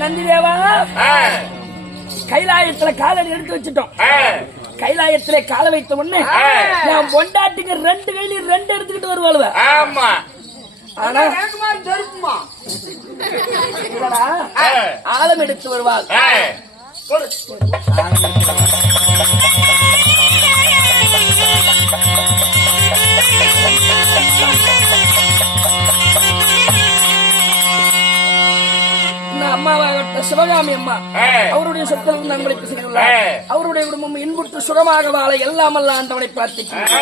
நந்திதேவா, கைலாயத்துல காலடி எடுத்து வச்சுட்டோம். கைலாயத்துல கால வைத்த உடனே நான் பொண்டாட்டிக்கு 2 கையில 2 எடுத்துக்கிட்டு வருவாளுவ. ஆமா, ஆனா ஆழம் எடுத்து வருவாள். அம்மாவாகட்ட சிவகாமி அம்மா அவருடைய சொற்கள் நன்மைக்கு செய்துள்ளார். அவருடைய குடும்பம் இன்புற்று சுகமாக வாழ எல்லாம் அல்ல ஆண்டவனை பிரார்த்திக்கிறேன்.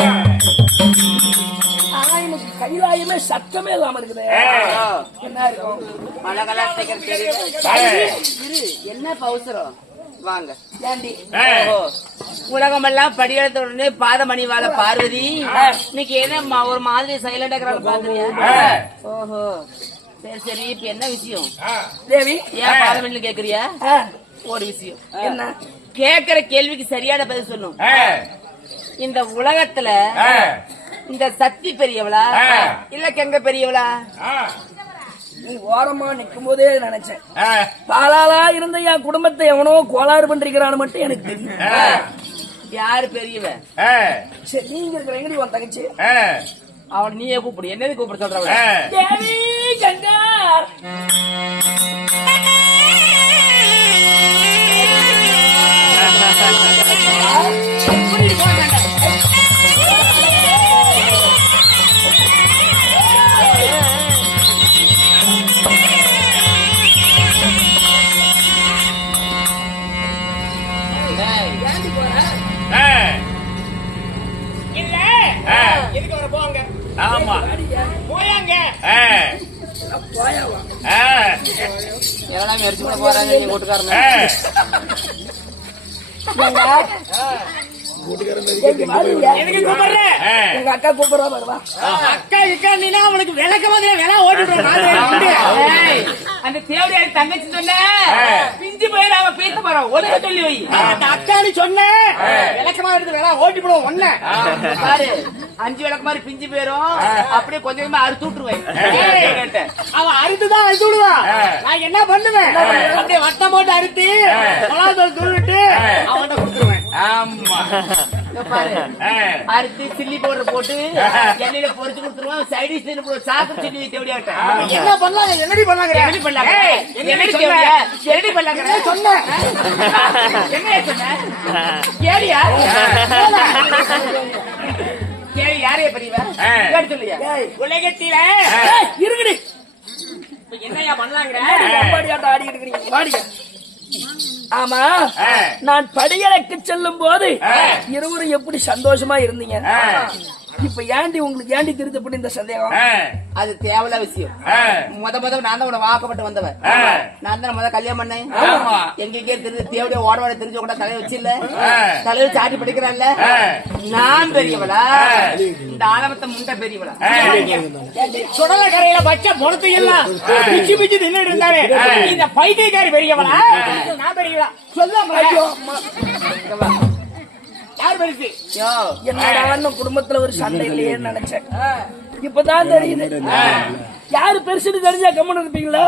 ஆனா எனக்கு கைலாயமே சத்தமே இல்லாம இருக்குது. என்ன இருக்கும் என்ன அவசரம்? வாங்க ஏண்டி உலகமெல்லாம் படியெடுத்த உடனே பாதமணி வாழ பார்வதி இன்னைக்கு என்ன ஒரு மாதிரி சைலண்டா பாக்குறியா? ஓஹோ, சரி சரி. இப்ப என்ன விஷயம் தேவி? ஏன் பாதமணில கேக்குறியா? ஒரு விஷயம் என்ன? கேக்குற கேள்விக்கு சரியான பதில் சொல்லும். இந்த உலகத்துல இந்த சக்தி பெரியவளா இல்ல கெங்க பெரியவளா? நீ ஓரமா நிக்கும் போதே நினைச்சேன், பாலாளா இருந்த என் குடும்பத்தை எவனோ கோளாறு பண்றிக்கிறான்னு மட்டும் எனக்கு தெரியும். யாரு பெரியவ? சரி, நீங்க இருக்கிற எங்கடி உன் தங்கச்சி? அவன் நீயே கூப்பிடு. என்னது கூப்பிட சொல்ற? தேவி கங்கா. ஆமா போயாங்க எல்லாம் மெரிச்சு கூட போறாங்க எங்க வீட்டுக்காரங்க. எங்க அக்கா கூப்பிடுறா வருவா. அக்கா இக்கா நீனா அவனுக்கு விளக்க மாதிரி விலை ஓடிடுறோம். அந்த தேவடியாரி தங்கச்சி சொன்ன பிஞ்சு போயிட அவன் பேச போறான். ஒரே சொல்லி வை. அக்கான்னு சொன்ன விளக்கமா எடுத்து விலை ஓட்டி போடுவோம். ஒண்ணு பாரு, 5 விளக்கு மாதிரி பிஞ்சு போயிரும். அப்படியே கொஞ்சம் கொஞ்சமா அறுத்து விட்டுருவேன். அவன் அறுத்துதான் அறுத்து விடுவான். நான் என்ன பண்ணுவேன்? அப்படியே வட்டம் போட்டு அறுத்து மிளகாத்தூள் தூள்விட்டு அவன்கிட்ட கொடுத்துருவேன். ஆமா, அறுத்து சில்லி பவுடர் போட்டு எண்ணெயில பொறிச்சு கொடுத்துருவான். சைடிஷ் சாப்பிட்டு சில்லி தேவடியாட்ட என்ன பண்ணலாங்க? என்னடி பண்ணாங்க? என்னடி பண்ணாங்க? என்னடி பண்ணாங்க? சொன்னேன். என்ன சொன்ன? கேளியா? கேள்வி யாரைய பெரியவ? சொல்லியா? உலகத்தில இருக்குடி என்னையா பண்ணலாங்கிற? ஆடிக்கிட்டு இருக்கிறீங்க. வாடிக்க. ஆமா, நான் படியலுக்கு செல்லும் போது இருவரும் எப்படி சந்தோஷமா இருந்தீங்க. இப்ப ஏண்டி உங்களுக்கு ஏண்டி திருத்தப்பட்டு இந்த சந்தேகம்? அது தேவையில்ல விஷயம். முத நான் தான் உன வாக்கப்பட்டு வந்தவன். நான் தான் முத கல்யாணம் பண்ணேன். எங்களுக்கே திரு தேவடியா ஓடவாட தெரிஞ்ச கூட தலையை வச்சு இல்ல தலையில சாட்டி படிக்கிறான்ல. நான் பெரியவளா இந்த ஆலமத்த முண்டை பெரியவளா? சுடல கரையில பச்சை பொணத்தை எல்லாம் பிச்சு பிச்சு தின்னுட்டு இருந்தாரு இந்த பைத்தியக்காரி பெரியவளா? நான் பெரியவளா? சொல்ல யார் பெருசு? என்னடா குடும்பத்துல ஒரு சண்டை இல்லையே நினைச்சேன். இப்பதான் தெரியுது. யாரு பெருசுன்னு தெரிஞ்சா கம்மன் இருப்பீங்களா?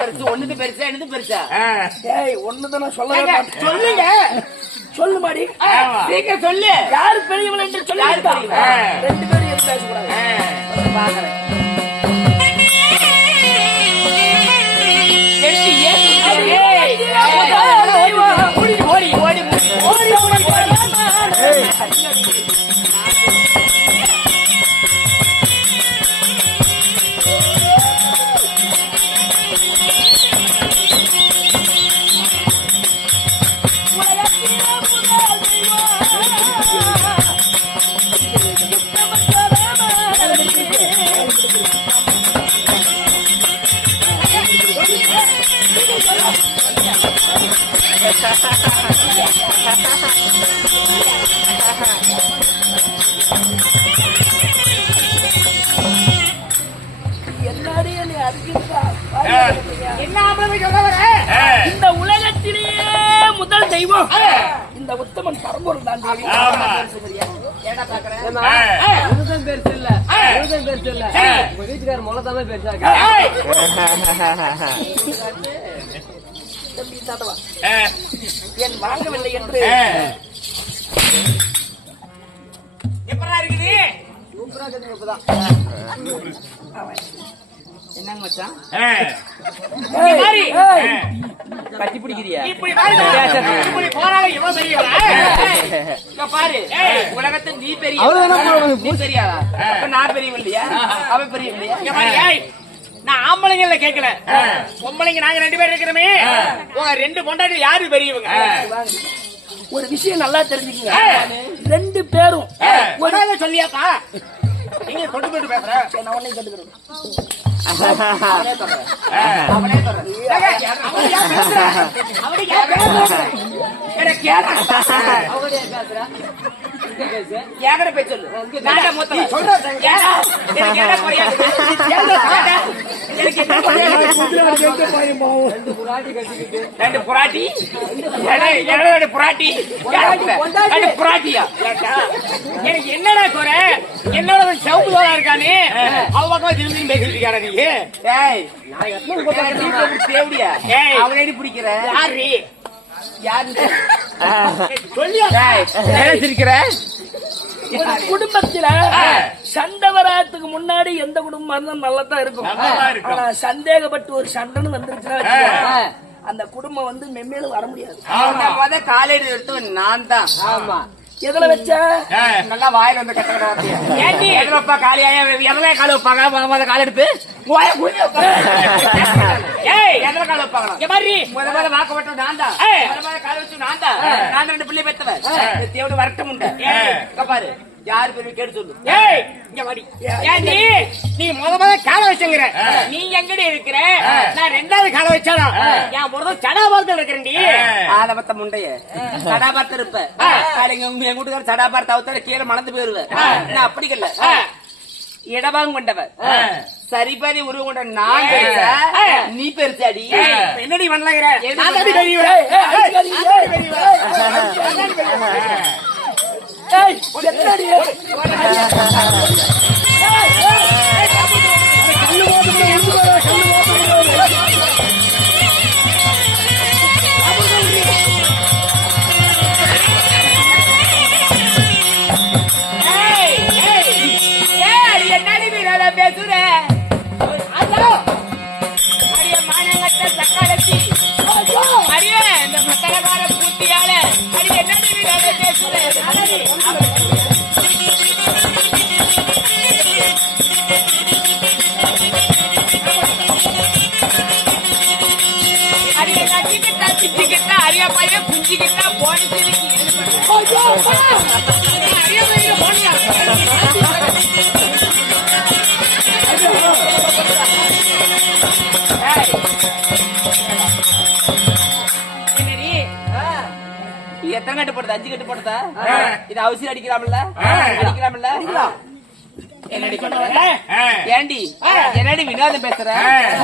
பெருசு ஒண்ணுக்கு பெருசா என்னது பெருசா? ஒண்ணுதான் சொல்ல சொல்லுங்க. சொல்லு மாடி, சீக்கிரம் சொல்லு. யாரு பெரியவள் என்று சொல்லி 2 பேரும் எது பேசக்கூடாது. பாக்குறேன். ஓடி ஓடி ஓடி என்னடி நீ அடிக்கிறா? என்ன ஆம்பளை சொல்ல வர? இந்த உலகத்திலேயே முதல் தெய்வம் இந்த உத்தமன் பரம்பொருள் தான் தேவி. ஏடா பாக்குறேன் பெருசு இல்ல பெருசு இல்ல உங்க வீட்டுக்கார மொளதாமே பெருசா தம்பி, தாத்தவா. என் வாங்கவில்லை என்று எப்படா இருக்குது? சூப்பரா கட்டுங்க இப்பதான் என்னங்க மச்சான் ஏய், மாதிரி. ஏய், கட்டி பிடிக்கிறியா இப்படி போறாங்க இவன் பெரியவரா? இங்க பாரு, உலகத்துல நீ பெரிய நீ பெரியாளா? அப்ப நான் பெரியவன் இல்லையா? அவன் பெரியவன் இல்லையா? இங்க பாரு, ஏய், நான் ஆம்பளைங்கல கேட்கல, பொம்பளைங்க நாங்க 2 பேர் இருக்கிறோமே, உங்க 2 பொண்டாட்டி யாரு பெரியவங்க? ஒரு விஷயம் நல்லா தெரிஞ்சுக்கங்க. 2 பேரும் ஒரு நாள் சொல்லியாப்பா, நீங்க கொண்டு போயிட்டு பேசுற. சரி, நான் உன்னை கட்டுக்கிறேன். அவனே சொல்றேன். அவனே சொல்றேன். அவனே ஏன் பேசுற? அவனே ஏன் பேசுற? எனக்கு கேளு. அவங்களே பேசுறா கேக்குற பேச்சு சொல்லு. நான்தான் மூத்தவன். ஏடா, எனக்கு என்ன குறையா இருக்கு? ஏன்டா சாட்டை? எனக்கு என்ன குறையா இருக்கு? புராட்டி கட்டிக்கிட்டு 2 புராட்டி? என்னடா 2 புராட்டி? 2 புராட்டியா? ஏண்டா, எனக்கு என்னடா குறை? என்னோட சவுக்கு தோலா இருக்கானே, அவ பக்கமா திரும்பி பேசிட்டு இருக்காடா நீ. ஏய், நான் எத்தனை தேவடியா? அவனடி பிடிக்கிற யாரு? யாரு சொல்லியா? சிரிக்கிற? ஒரு குடும்பத்துல சண்டை வராதுக்கு முன்னாடி எந்த குடும்பமா இருந்தாலும் நல்லா தான் இருக்கும். ஆனா சந்தேகப்பட்டு ஒரு சண்டைன்னு வந்துருச்சுன்னா வச்சுக்கோ, அந்த குடும்பம் வந்து மென்மேலும் வர முடியாது. காலேஜ் எடுத்து நான் தான். ஆமா எதுல வச்ச நல்லா வாயில வந்து கட்ட ஏன்டி எதுலப்பா காலியாயா எதுல கால வைப்பாங்க? கால எடுப்பு ஏய், எதுல கால வைப்பாங்க? இங்க மாதிரி முதல்ல வாக்கப்பட்ட நான் தான், முதல்ல கால வச்சு நான் தான். நான் 2 பிள்ளை பெத்தவன். தேவடு வரட்டும் உண்டு. இங்க பாரு, யாரு பேரு கேட்டு சொல்லு. ஏய், இங்க வாடி. ஏன்டி நீ முதல்ல கால வச்சங்கற, நீ எங்கடி இருக்கிற? நான் 2வது கால வச்சாலும் என் முதல்ல சடாபாரத்தில் இருக்கிறேன்டி. ஆள பத்த முண்டைய சடாபாரத்தில் இருப்ப. காலைங்க எங்க வீட்டுக்கார சடாபாரத்தை அவுத்தால கீழே மணந்து போயிருவேன். நான் அப்படி இல்ல, இடபாகம் கொண்டவன். சரிபாதி உருவம் கொண்ட நான் பெருசா, நீ பெருசாடி. என்னடி பண்ணலாங்கிற? நான் தாண்டி பெரியவன். பேசுற அடிய மானங்கட்ட சக்காலத்தி அடிய இந்த மத்தரகார பூத்தியால அடிய என்ன பேசுற? அடிய நச்சிக்கிட்டா பிச்சுக்கிட்டா அரிய பையன் புஞ்சிக்கிட்டா போனி அரிய பையன் போனியா? எத்தனை கட்டு போடுதா? 5 கட்டு போடுதா? இது அவசியம் அடிக்கலாம்ல? அடிக்கலாம்ல? என்னடி பண்ற? ஏண்டி என்னடி வினோதம் பேசுற?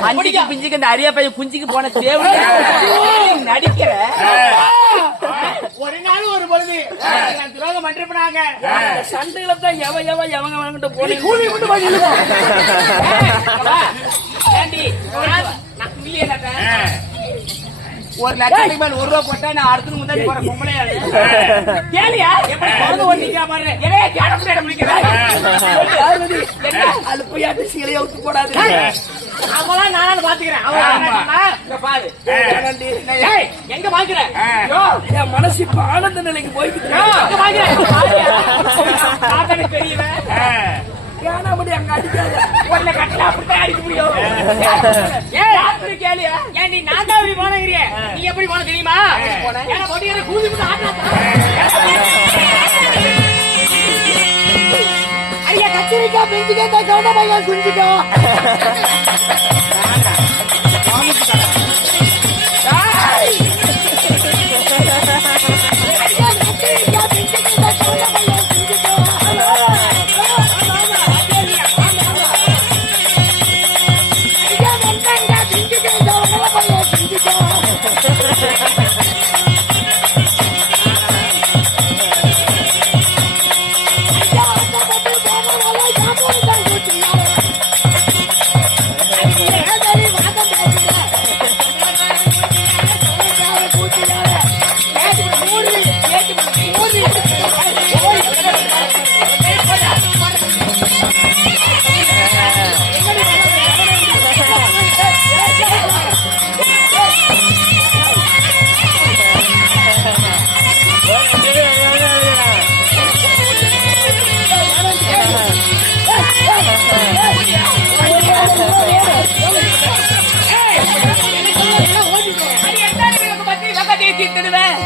அஞ்சுக்கு பிஞ்சுக்கு இந்த அரிய பையன் குஞ்சுக்கு போன தேவை நடிக்கிற. ஒரு நாள் ஒரு பொழுது துரோகம் பண்றப்பனாங்க சண்டையில தான் எவங்க வாங்கிட்டு போனீங்க. கூலி விட்டு பண்ணிடுவோம். ஏண்டி நான் இல்லையே ஒரு லட்சத்துக்கு மேல 1 ரூபா போட்டா நான் அடுத்து முன்னாடி போற பொம்பளையா கேளியா? எப்படி பிறந்து ஓட்டிக்கா பாரு. என்னைய கேட முடிக்கிறேன். அழுப்பையாட்டு சீலையை விட்டு போடாது. அவங்களாம் நானும் பாத்துக்கிறேன். அவங்க பாரு எங்க பாக்குற? என் மனசு இப்ப ஆனந்த நிலைக்கு போய்கிட்டு பெரியவன் ஏனாபடி அங்க அடிக்காத. உடனே கட்டல அப்படித்தான் அடிக்க முடியும். கேளியா? ஏன் நீ நான் தான் அப்படி போனங்கிறிய? நீ எப்படி போன தெரியுமா? ஏன்னா பொடியை கூதி விட்டு ஐயா கத்திரிக்கா பெஞ்சுக்கா கவுண்டமையா குஞ்சுக்கா கிட்டுடுவேன்.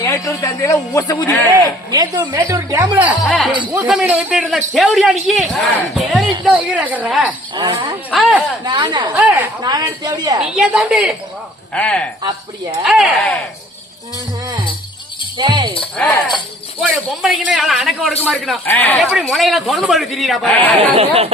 மேட்டூர் தந்தையில ஊச ஊதி மேட்டூர் டேம்ல ஊச மீன் வித்துட்டு இருந்த தேவடியா நானே தேவடியா நீயே தாண்டி அப்படியா ஒரு பொம்பளைக்குன்னு அணக்க ஒடுக்கமா இருக்கணும் எப்படி முளையில தொடர்ந்து போட்டு திரியிறா